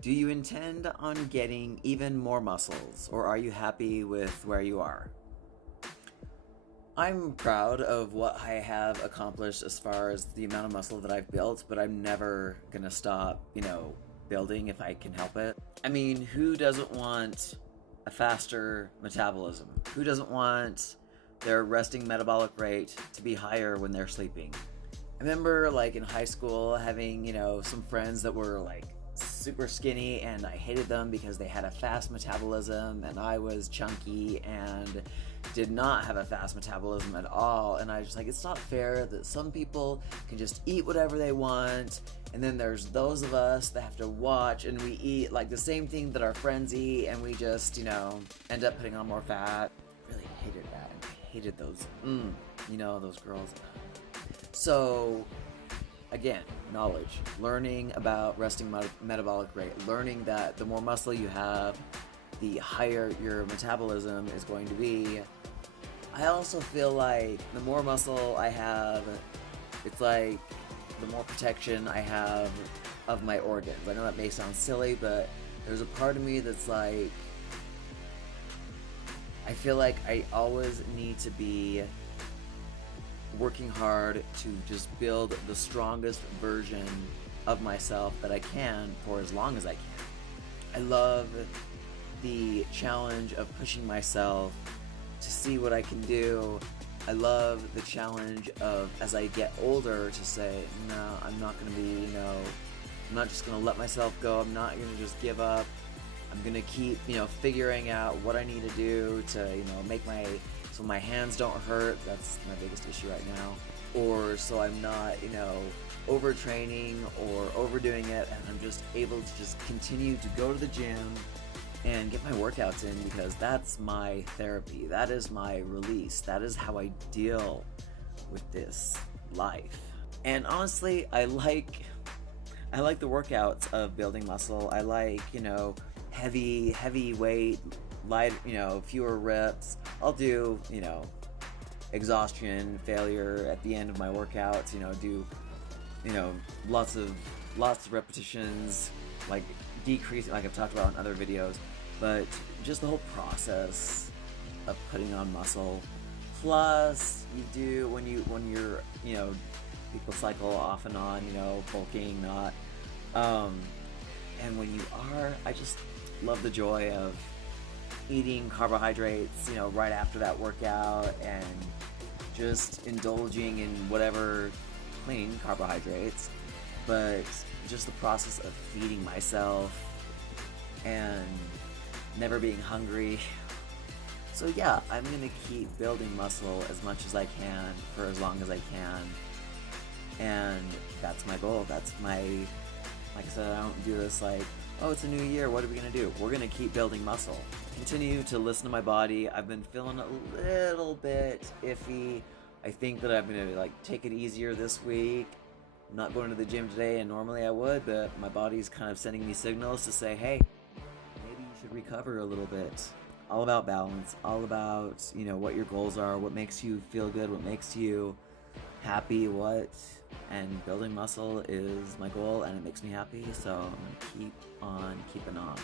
Do you intend on getting even more muscles, or are you happy with where you are? I'm proud of what I have accomplished as far as the amount of muscle that I've built, but I'm never gonna stop, building if I can help it. I mean, who doesn't want a faster metabolism? Who doesn't want their resting metabolic rate to be higher when they're sleeping? I remember like in high school having, some friends that were like super skinny and I hated them because they had a fast metabolism and I was chunky and did not have a fast metabolism at all. And I was just like, it's not fair that some people can just eat whatever they want and then there's those of us that have to watch and we eat like the same thing that our friends eat and we just, end up putting on more fat. Really hated that and I hated those, those girls. So, again, knowledge, learning about resting metabolic rate, learning that the more muscle you have, the higher your metabolism is going to be. I also feel like the more muscle I have, it's like the more protection I have of my organs. I know that may sound silly, but there's a part of me that's like, I feel like I always need to be working hard to just build the strongest version of myself that I can for as long as I can. I love the challenge of pushing myself to see what I can do. I love the challenge of, as I get older, to say, no, I'm not going to be, I'm not just going to let myself go. I'm not going to just give up. I'm going to keep, figuring out what I need to do to, make so my hands don't hurt. That's my biggest issue right now. Or so I'm not, overtraining or overdoing it, and I'm just able to just continue to go to the gym and get my workouts in because that's my therapy. That is my release. That is how I deal with this life. And honestly, I like the workouts of building muscle. I like, heavy weight, light, fewer reps. I'll do, exhaustion, failure at the end of my workouts, do, lots of repetitions, like decreasing, like I've talked about in other videos, but just the whole process of putting on muscle. Plus, you do when you're, people cycle off and on, bulking, not, and when you are, I just love the joy of eating carbohydrates, right after that workout and just indulging in whatever clean carbohydrates, but just the process of feeding myself and never being hungry. So yeah, I'm gonna keep building muscle as much as I can for as long as I can. And that's my goal. That's my, like I said, I don't do this like, oh, it's a new year, what are we gonna do? We're gonna keep building muscle. Continue to listen to my body. I've been feeling a little bit iffy. I think that I'm gonna take it easier this week. I'm not going to the gym today, and normally I would, but my body's kind of sending me signals to say, hey, maybe you should recover a little bit. All about balance, all about, what your goals are, what makes you feel good, what makes you happy, and building muscle is my goal and it makes me happy, so I'm gonna keep on keeping on.